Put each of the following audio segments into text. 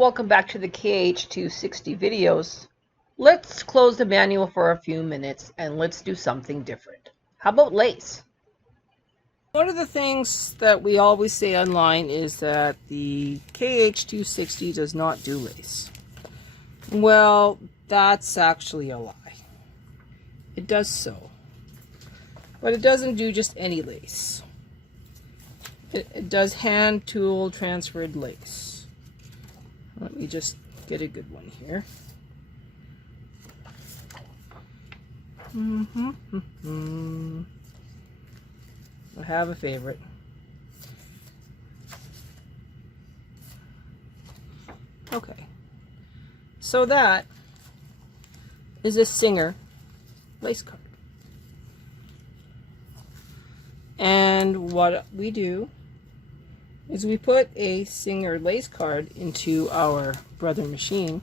Welcome back to the KH260 videos. Let's close the manual for a few minutes and let's do something different. How about lace? One of the things that we always say online is that the KH260 does not do lace. Well, that's actually a lie. It does so. But it doesn't do just any lace. It does hand tool transferred lace. Let me just get a good one here. I have a favorite. Okay. So that is a Singer lace card. And what we do is we put a Singer lace card into our brother machine,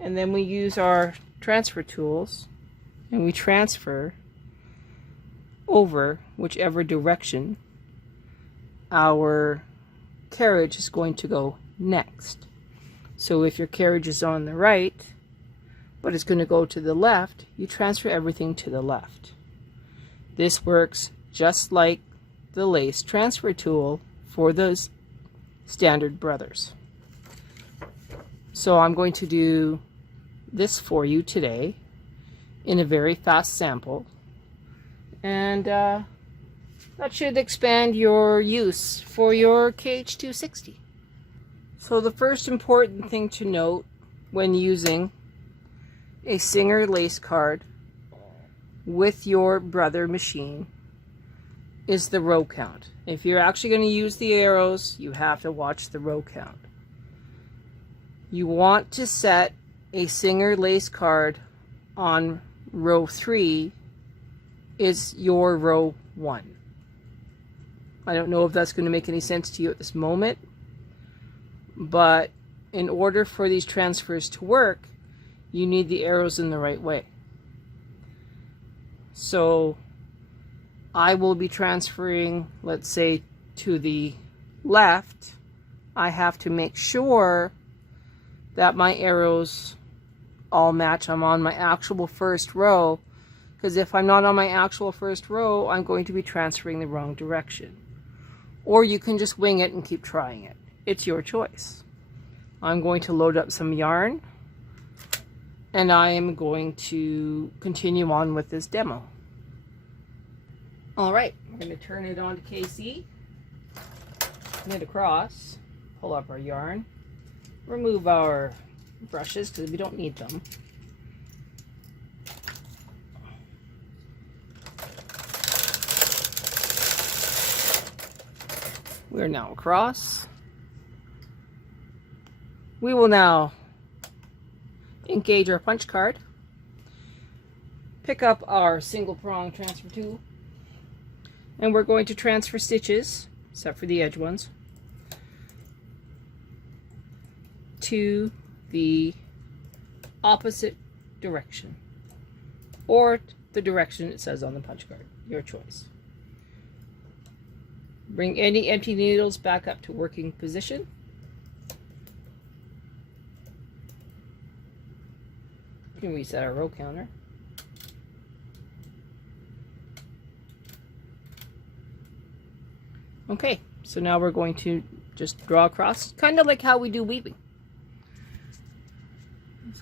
and then we use our transfer tools and we transfer over whichever direction our carriage is going to go next. So if your carriage is on the right but it's going to go to the left, you transfer everything to the left. This works just like the lace transfer tool for those standard brothers. So I'm going to do this for you today in a very fast sample, and that should expand your use for your KH260. So the first important thing to note when using a Singer lace card with your brother machine is the row count. If you're actually going to use the arrows, you have to watch the row count. You want to set a Singer lace card on row 3 is your row 1. I don't know if that's going to make any sense to you at this moment, but in order for these transfers to work, you need the arrows in the right way. So I will be transferring, let's say, to the left. I have to make sure that my arrows all match. I'm on my actual first row, because if I'm not on my actual first row, I'm going to be transferring the wrong direction. Or you can just wing it and keep trying it. It's your choice. I'm going to load up some yarn, and I am going to continue on with this demo. Alright, we're going to turn it on to KC, knit across, pull up our yarn, remove our brushes because we don't need them. We're now across. We will now engage our punch card, pick up our single prong transfer tool, and we're going to transfer stitches, except for the edge ones, to the opposite direction, or the direction it says on the punch card, your choice. Bring any empty needles back up to working position. You can reset our row counter. Okay, so now we're going to just draw across, kind of like how we do weaving.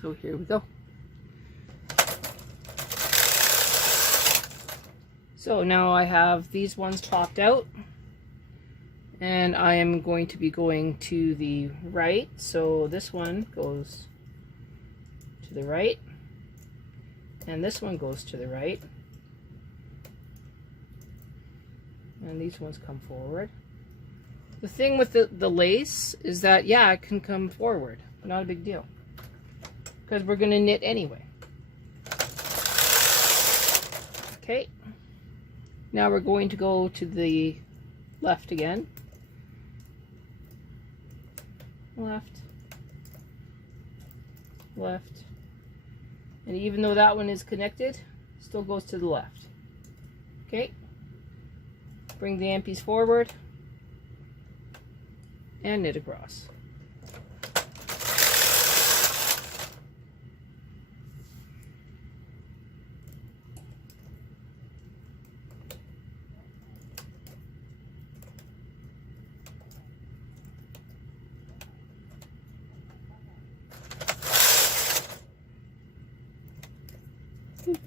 So here we go. So now I have these ones popped out, and I am going to be going to the right. So this one goes to the right, and this one goes to the right. And these ones come forward. The thing with the lace is that, yeah, it can come forward. Not a big deal, because we're going to knit anyway. Okay. Now we're going to go to the left again. Left. Left. And even though that one is connected, still goes to the left. Okay. Bring the empties forward and knit across.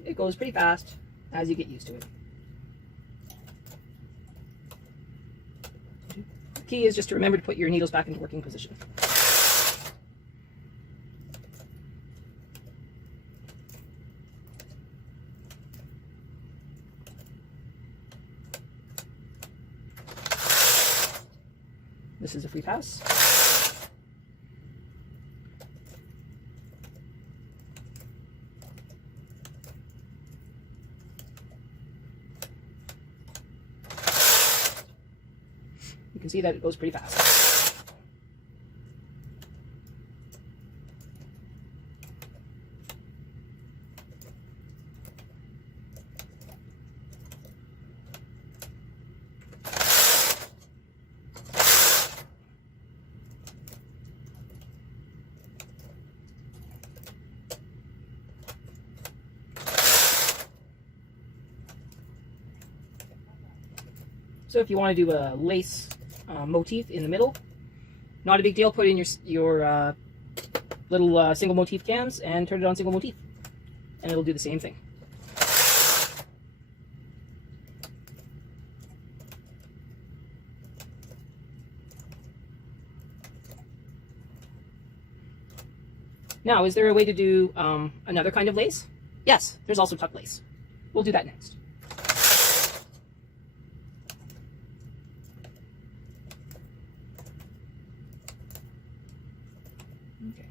It goes pretty fast as you get used to it. The key is just to remember to put your needles back into working position. This is a free pass. You can see that it goes pretty fast. So if you want to do a lace motif in the middle, not a big deal. Put in your little single motif cams and turn it on single motif, and it'll do the same thing. Now, is there a way to do another kind of lace? Yes, there's also tuck lace. We'll do that next. Okay.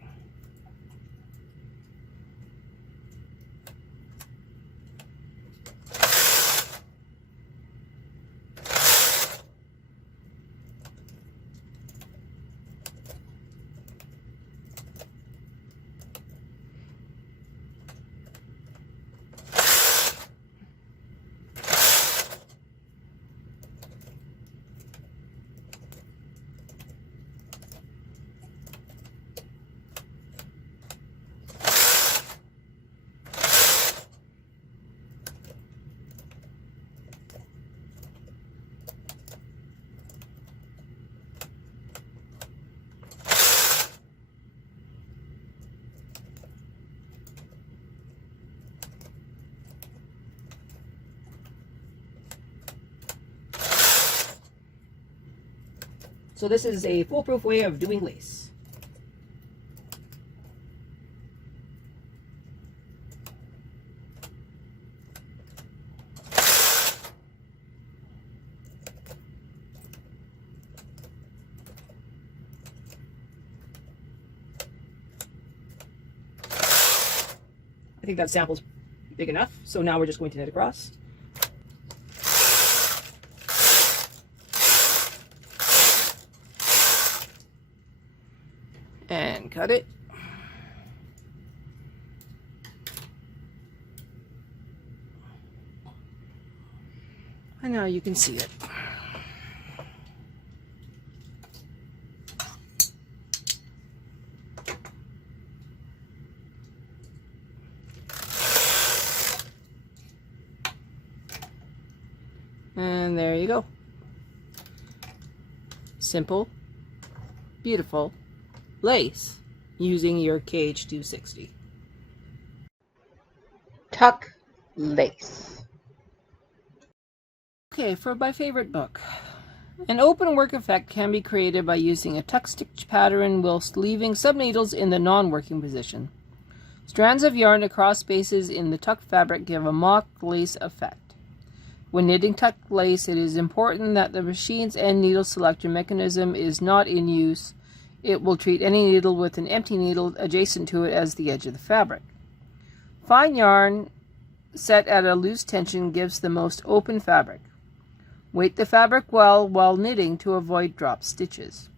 So this is a foolproof way of doing lace. I think that sample's big enough, so now we're just going to knit across. And cut it. And now you can see it. And there you go. Simple, beautiful lace using your KH260. Tuck lace. Okay, for my favorite book. An open work effect can be created by using a tuck stitch pattern whilst leaving some needles in the non-working position. Strands of yarn across spaces in the tuck fabric give a mock lace effect. When knitting tuck lace, it is important that the machine's end needle selection mechanism is not in use. It will treat any needle with an empty needle adjacent to it as the edge of the fabric. Fine yarn set at a loose tension gives the most open fabric. Weight the fabric well while knitting to avoid drop stitches.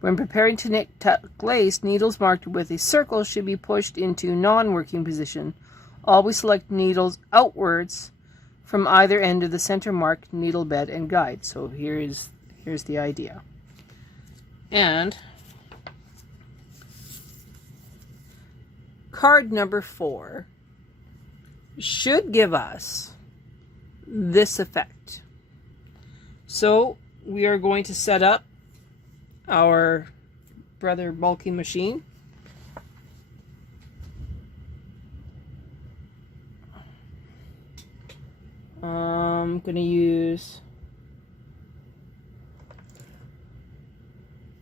When preparing to knit tuck lace, needles marked with a circle should be pushed into non-working position. Always select needles outwards from either end of the center mark, needle bed, and guide. So here's the idea. And card number 4 should give us this effect. So we are going to set up our Brother bulky machine. I'm going to use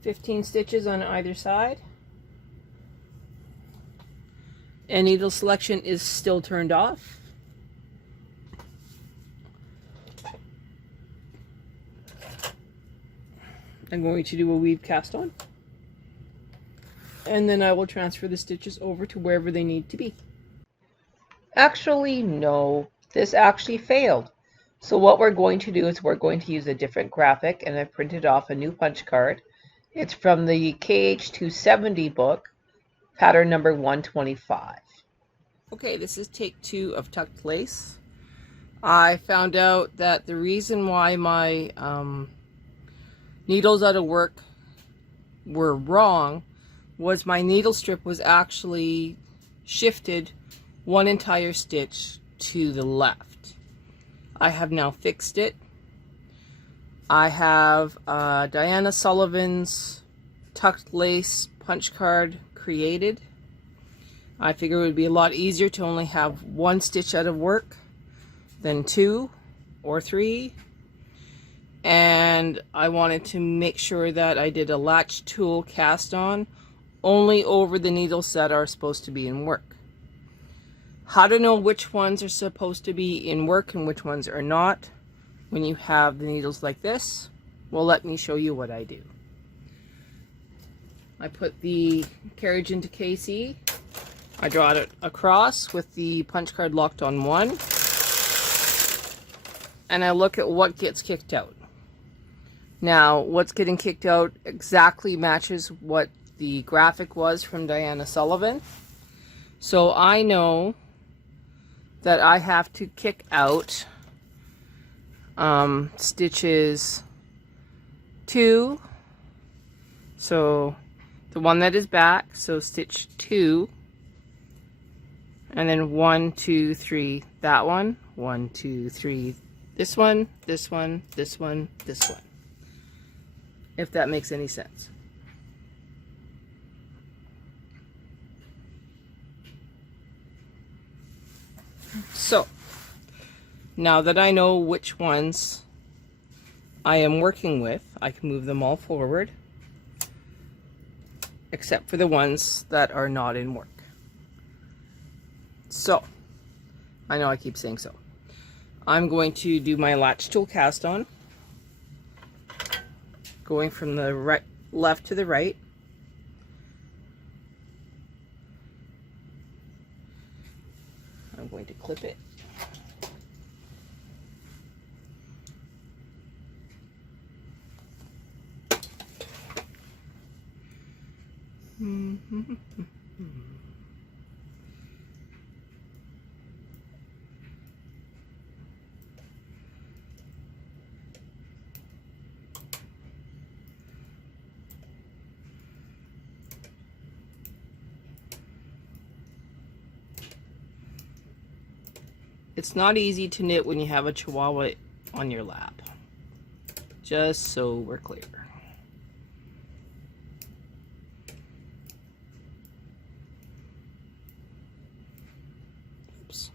15 stitches on either side. And needle selection is still turned off. I'm going to do a weave cast on. And then I will transfer the stitches over to wherever they need to be. Actually, no, this actually failed. So what we're going to do is we're going to use a different graphic, and I've printed off a new punch card. It's from the KH270 book, pattern number 125. Okay, this is take 2 of tucked lace. I found out that the reason why my needles out of work were wrong was my needle strip was actually shifted one entire stitch to the left. I have now fixed it. I have Diana Sullivan's tucked lace punch card created. I figured it would be a lot easier to only have 1 stitch out of work than 2 or 3. And I wanted to make sure that I did a latch tool cast on only over the needles that are supposed to be in work. How to know which ones are supposed to be in work and which ones are not when you have the needles like this? Well, let me show you what I do. I put the carriage into KC. I draw it across with the punch card locked on one. And I look at what gets kicked out. Now, what's getting kicked out exactly matches what the graphic was from Diana Sullivan. So I know that I have to kick out stitches 2. So the one that is back, so stitch 2. And then 1, 2, 3, that one. 1, 2, 3, this one, this one, this one, this one. If that makes any sense. So, now that I know which ones I am working with, I can move them all forward, except for the ones that are not in work. So, I know I keep saying so. I'm going to do my latch tool cast on, going from the left to the right. I'm going to clip it. It's not easy to knit when you have a Chihuahua on your lap. Just so we're clear. Oops,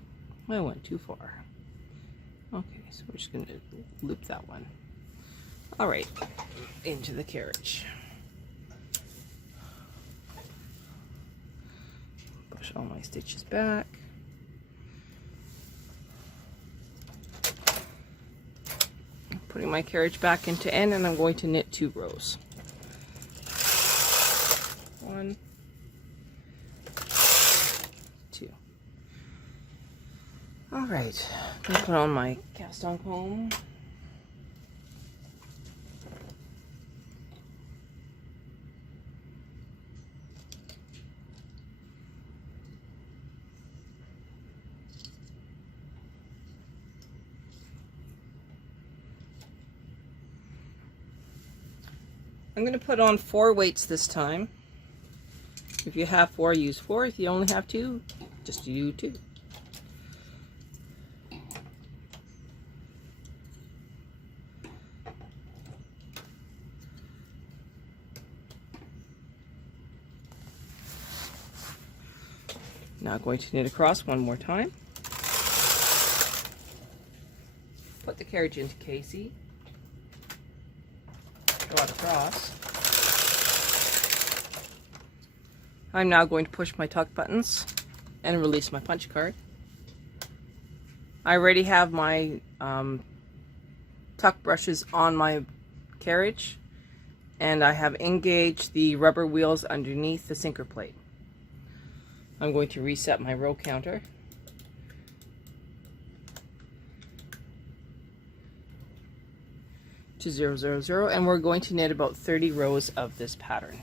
I went too far. Okay, so we're just going to loop that one. All right, into the carriage. Push all my stitches back. Putting my carriage back into N, and I'm going to knit 2 rows. 1, 2. All right, I'm gonna put on my cast on comb. I'm going to put on 4 weights this time. If you have 4, use 4. If you only have 2, just do 2. Now going to knit across one more time. Put the carriage into Casey. Draw it across. I'm now going to push my tuck buttons and release my punch card. I already have my tuck brushes on my carriage, and I have engaged the rubber wheels underneath the sinker plate. I'm going to reset my row counter. To 000, and we're going to knit about 30 rows of this pattern.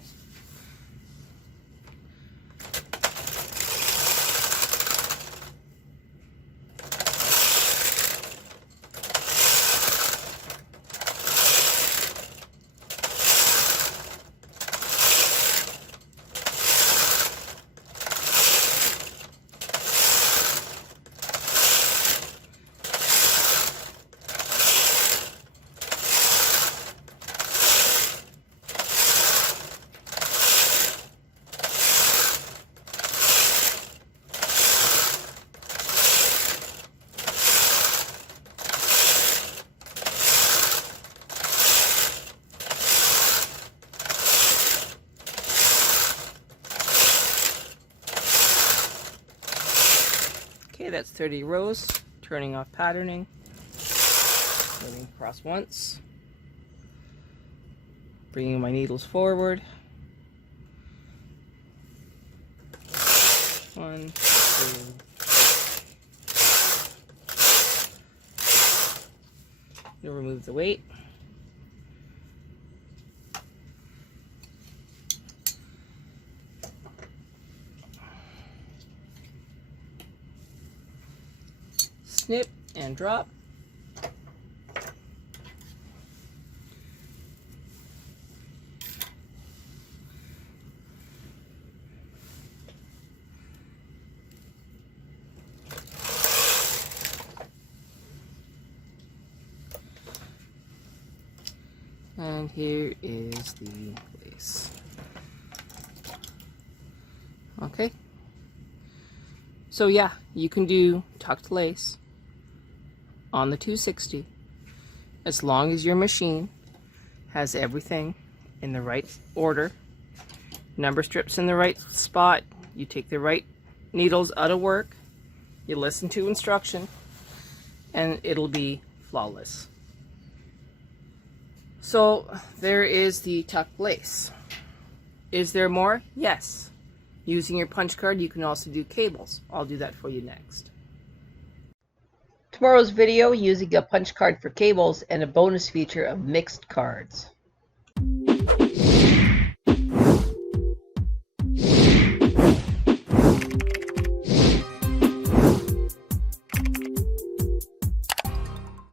Okay, that's 30 rows. Turning off patterning. Moving across once. Bringing my needles forward. 1, 2. You'll remove the weight. Snip and drop. And here is the lace. Okay. So yeah, you can do tucked lace on the 260 as long as your machine has everything in the right order, number strips in the right spot, you take the right needles out of work, you listen to instruction, and it'll be flawless. So there is the tucked lace. Is there more? Yes. Using your punch card, you can also do cables. I'll do that for you next. Tomorrow's video using a punch card for cables and a bonus feature of mixed cards.